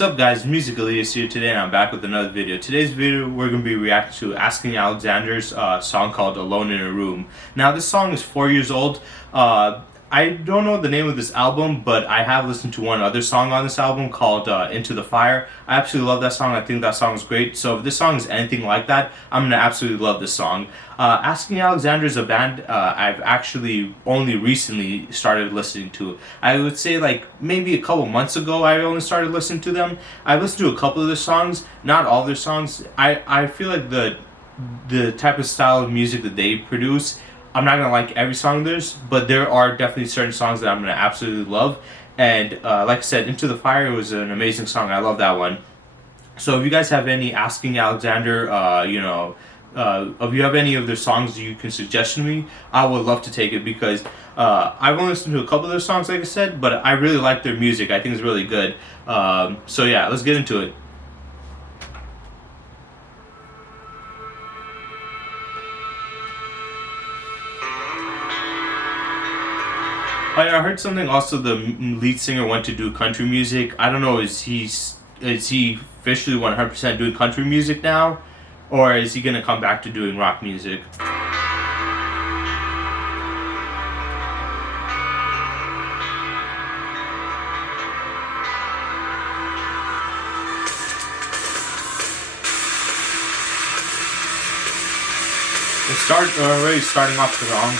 What's up guys, Music Elias here today and I'm back with another video. Today's video we're going to be reacting to Asking Alexander's song called Alone in a Room. Now this song is 4 years old. I don't know the name of this album, but I have listened to one other song on this album called Into the Fire. I absolutely love that song. I think that song is great. So if this song is anything like that, I'm going to absolutely love this song. Asking Alexander is a band I've actually only recently started listening to. I would say like maybe a couple months ago I only started listening to them. I've listened to a couple of their songs, not all their songs. I feel like the type of style of music that they produce, I'm not gonna like every song of theirs, but there are definitely certain songs that I'm gonna absolutely love. And like I said, Into the Fire was an amazing song. I love that one. So if you guys have any Asking Alexander, if you have any of their songs you can suggest to me, I would love to take it because I've only listened to a couple of their songs, like I said, but I really like their music. I think it's really good. So yeah, let's get into it. I heard something also the lead singer went to do country music. I don't know, is he officially 100% doing country music now? Or is he gonna come back to doing rock music? Already starting off the song.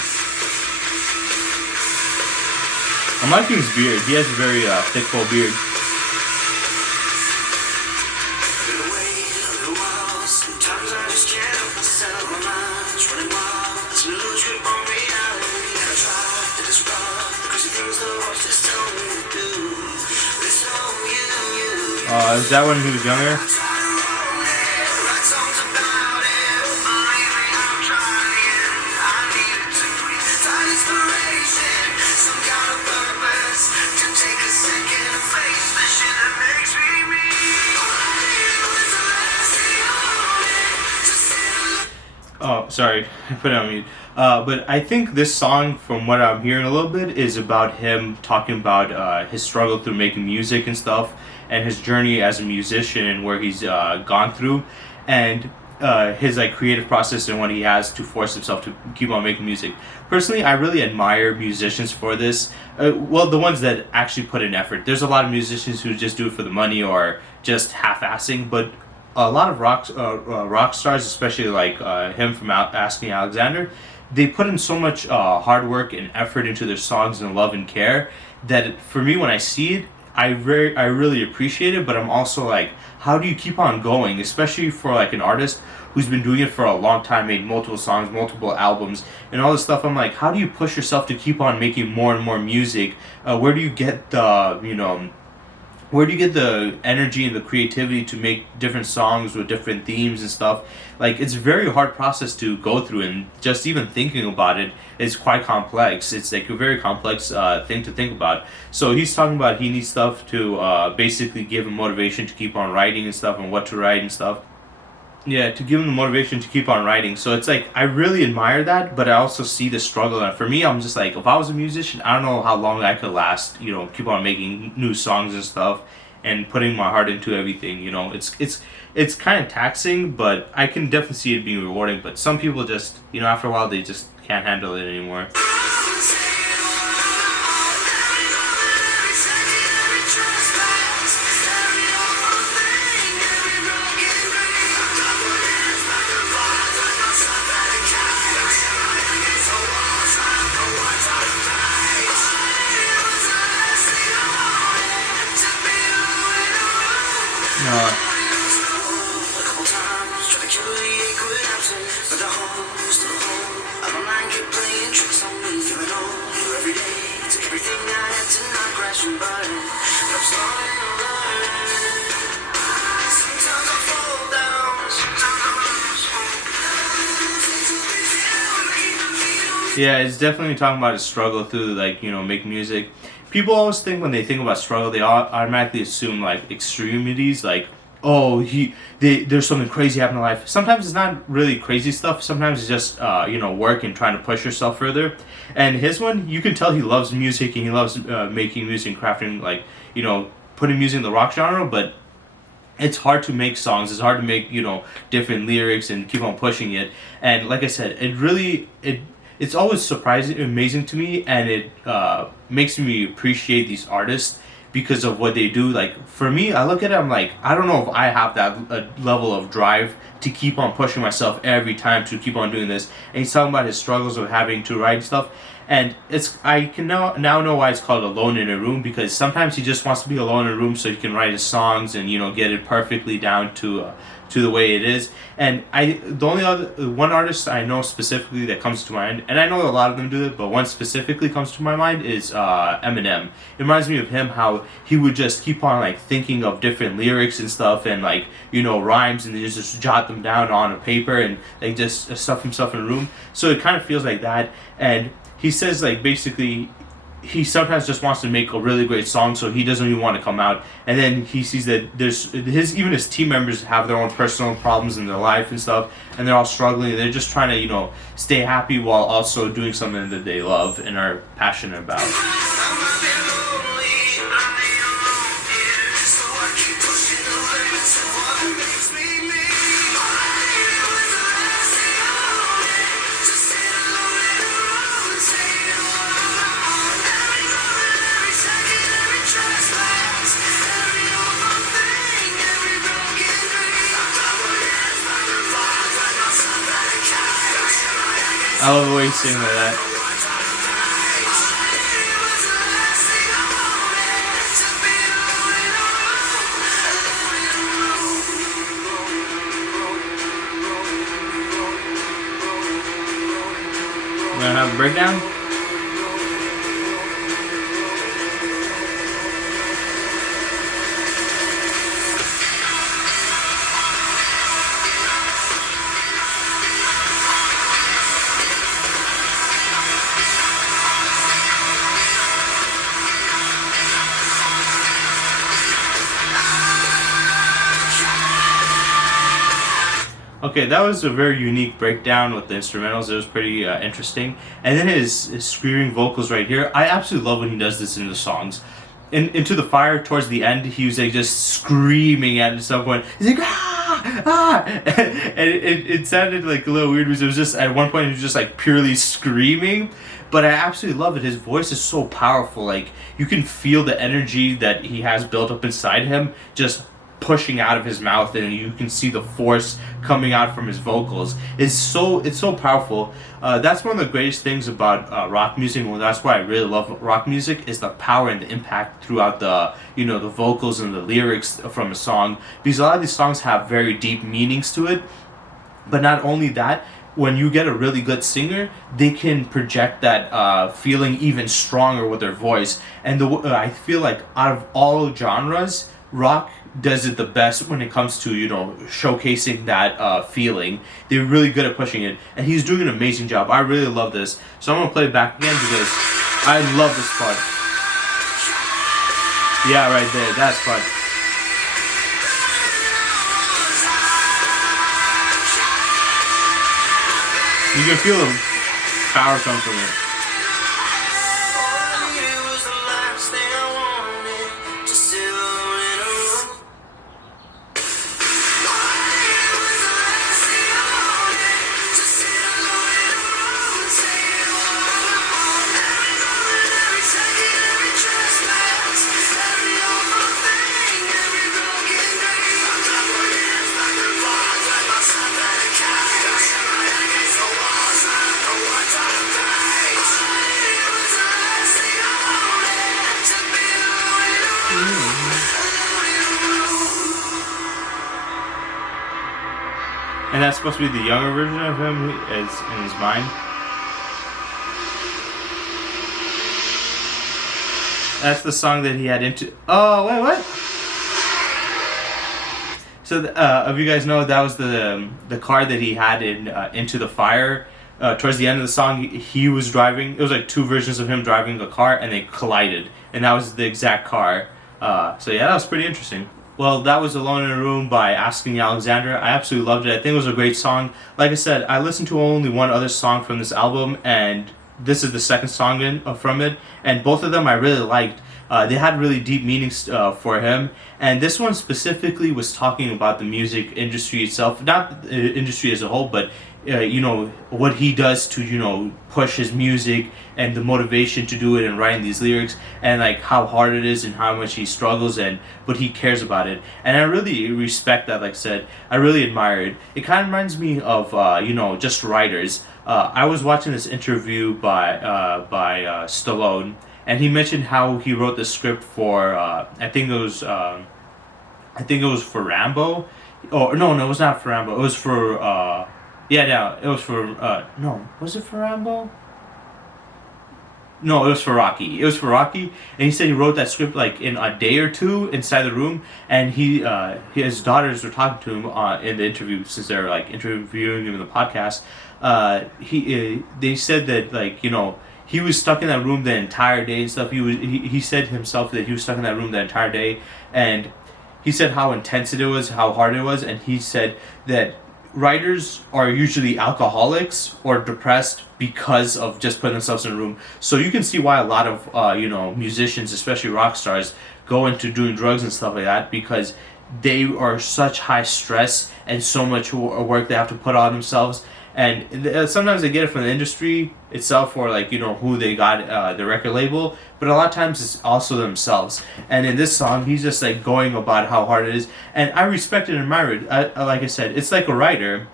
I'm liking his beard. He has a very thick, full beard. Is that when he was younger? Oh, sorry, I put it on mute. But I think this song, from what I'm hearing a little bit, is about him talking about his struggle through making music and stuff, and his journey as a musician and where he's gone through, and his like creative process and what he has to force himself to keep on making music. Personally, I really admire musicians for this. Well, the ones that actually put in effort. There's a lot of musicians who just do it for the money or just half-assing, but a lot of rock stars, especially like him from Asking Alexander, they put in so much hard work and effort into their songs and love and care that for me, when I see it, I really appreciate it. But I'm also like, how do you keep on going, especially for like an artist who's been doing it for a long time, made multiple songs, multiple albums, and all this stuff? I'm like, how do you push yourself to keep on making more and more music? Where do you get the where do you get the energy and the creativity to make different songs with different themes and stuff? Like, it's a very hard process to go through, and just even thinking about it is quite complex. It's like a very complex thing to think about. So he's talking about he needs stuff to basically give him motivation to keep on writing and stuff, and what to write and stuff. Yeah, to give him the motivation to keep on writing. So it's like, I really admire that, but I also see the struggle. And for me, I'm just like, if I was a musician, I don't know how long I could last, keep on making new songs and stuff and putting my heart into everything. It's kind of taxing, but I can definitely see it being rewarding. But some people just, after a while, they just can't handle it anymore. Yeah, it's definitely talking about his struggle through, like, making music. People always think when they think about struggle, they automatically assume, like, extremities, like, oh, there's something crazy happening in life. Sometimes it's not really crazy stuff. Sometimes it's just, work and trying to push yourself further. And his one, you can tell he loves music and he loves making music and crafting, like, putting music in the rock genre, but it's hard to make songs. It's hard to make, you know, different lyrics and keep on pushing it. And like I said, it's always surprising, amazing to me, and it makes me appreciate these artists because of what they do. Like for me, I look at it, I'm like, I don't know if I have that level of drive to keep on pushing myself every time to keep on doing this. And he's talking about his struggles of having to write stuff. And I can now know why it's called Alone in a Room, because sometimes he just wants to be alone in a room so he can write his songs and, you know, get it perfectly down to the way it is. And the only other one artist I know specifically that comes to mind, and I know a lot of them do it, but one specifically comes to my mind is Eminem. It reminds me of him, how he would just keep on like thinking of different lyrics and stuff, and like, you know, rhymes, and he just jot them down on a paper and like just stuff himself in a room. So it kind of feels like that. And he says like basically he sometimes just wants to make a really great song, so he doesn't even want to come out. And then he sees that there's even his team members have their own personal problems in their life and stuff, and they're all struggling. They're just trying to, you know, stay happy while also doing something that they love and are passionate about. I love the way he's singing like that. We're gonna have a breakdown? Okay, that was a very unique breakdown with the instrumentals. It was pretty interesting. And then his screaming vocals right here. I absolutely love when he does this in the songs. Into the Fire, towards the end, he was like just screaming at some point. He's like, ah, ah! And it sounded like a little weird because it was just, at one point, he was just like purely screaming. But I absolutely love it. His voice is so powerful. Like, you can feel the energy that he has built up inside him just pushing out of his mouth, and you can see the force coming out from his vocals. It's so powerful. That's one of the greatest things about rock music. Well, that's why I really love rock music, is the power and the impact throughout the, you know, the vocals and the lyrics from a song, because a lot of these songs have very deep meanings to it. But not only that, when you get a really good singer, they can project that feeling even stronger with their voice. And I feel like out of all genres, rock does it the best when it comes to, you know, showcasing that feeling. They're really good at pushing it, and he's doing an amazing job. I really love this, so I'm gonna play it back again because I love this part. Yeah, right there, that's fun. You can feel the power come from it. And that's supposed to be the younger version of him as in his mind. That's the song that he had into. Oh wait, what? So, if you guys know, that was the car that he had in Into the Fire. Towards the end of the song, he was driving. It was like two versions of him driving a car, and they collided, and that was the exact car. So yeah, that was pretty interesting. Well, that was Alone in a Room by Asking Alexandria. I absolutely loved it. I think it was a great song. Like I said, I listened to only one other song from this album, and this is the second song from it. And both of them I really liked. They had really deep meanings for him, and this one specifically was talking about the music industry itself, not the industry as a whole, but what he does to push his music and the motivation to do it and writing these lyrics, and like how hard it is and how much he struggles, and but he cares about it, and I really respect that. Like I said, I really admire it. It kind of reminds me of just writers. I was watching this interview by Stallone, and he mentioned how he wrote the script for I think it was for Rambo. Oh no, it was not for Rambo. It was for it was for no, was it for Rambo? No, it was for Rocky. It was for Rocky, and he said he wrote that script like in a day or two inside the room, and his daughters were talking to him in the interview, since they're like interviewing him in the podcast. They said that he was stuck in that room the entire day and stuff. He said himself that he was stuck in that room the entire day, and he said how intense it was, how hard it was, and he said that writers are usually alcoholics or depressed because of just putting themselves in a room. So you can see why a lot of musicians, especially rock stars, go into doing drugs and stuff like that, because they are such high stress and so much work they have to put on themselves. And sometimes they get it from the industry itself, or who they got, the record label, but a lot of times it's also themselves. And in this song, he's just like going about how hard it is, and I respect and admire it. Like I said, it's like a writer.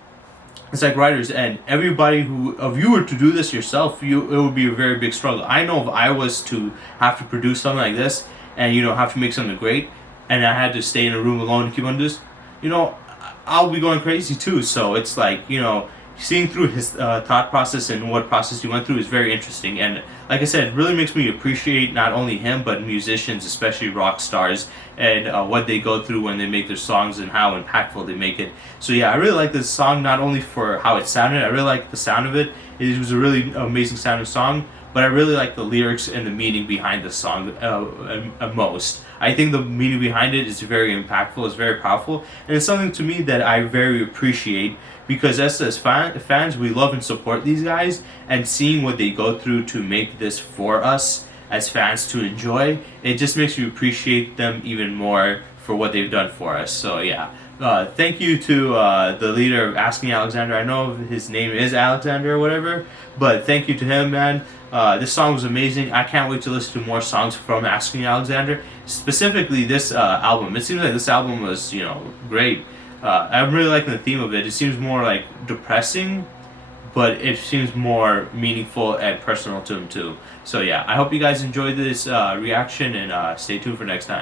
It's like writers, and everybody if you were to do this yourself, it would be a very big struggle. I know if I was to have to produce something like this, and have to make something great, and I had to stay in a room alone and keep on this, I'll be going crazy too. So it's like seeing through his thought process and what process he went through is very interesting, and like I said, it really makes me appreciate not only him but musicians, especially rock stars, and what they go through when they make their songs and how impactful they make it. So yeah, I really like this song, not only for how it sounded. I really like the sound of it. It was a really amazing sounding song, but I really like the lyrics and the meaning behind the song most. I think the meaning behind it is very impactful, it's very powerful, and it's something to me that I very appreciate, because as fans, we love and support these guys, and seeing what they go through to make this for us as fans to enjoy, it just makes you appreciate them even more for what they've done for us. So yeah, thank you to the leader of Asking Alexandria. I know his name is Alexander or whatever, but thank you to him, man. This song was amazing. I can't wait to listen to more songs from Asking Alexander, specifically this album. It seems like this album was great. I'm really liking the theme of it. It seems more like depressing, but it seems more meaningful and personal to him too. So yeah, I hope you guys enjoyed this reaction, and stay tuned for next time.